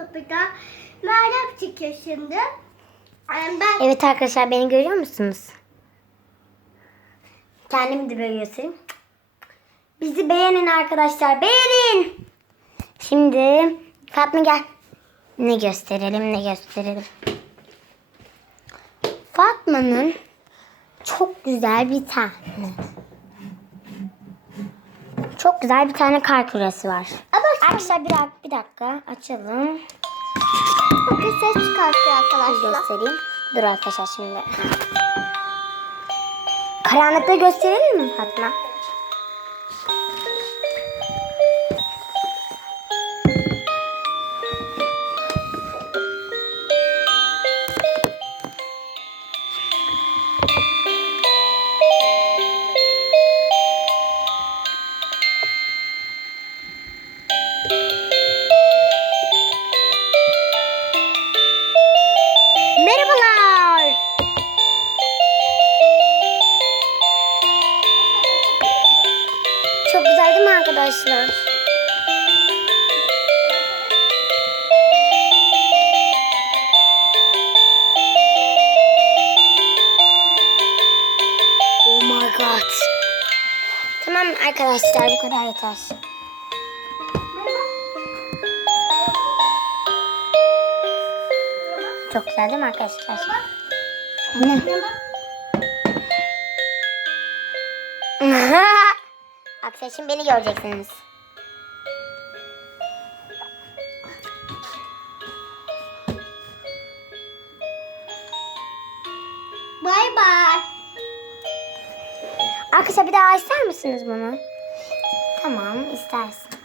topida Meryem çekiyor şimdi. Yani ben Evet arkadaşlar beni görüyor musunuz? Kendimi de böyle göstereyim. Bizi beğenin arkadaşlar. Beğenin. Şimdi Fatma gel. Ne gösterelim ne gösterelim. Fatma'nın çok güzel bir tane. Çok güzel bir tane kar küresi var. ama Arkadaşlar bir dakika, bir dakika açalım. bir ses çıkartıyor arkadaşlar. göstereyim. Dur arkadaşlar şimdi. Karanlıkta gösterelim mi Fatma? Mi arkadaşlar? Oh my god. Tamam arkadaşlar bu kadar yeter. Çok güzel değil mi arkadaşlar? Anne. Arkadaşlar şimdi beni göreceksiniz. Bay bay. Arkadaşlar bir daha ister misiniz bunu? Tamam istersin.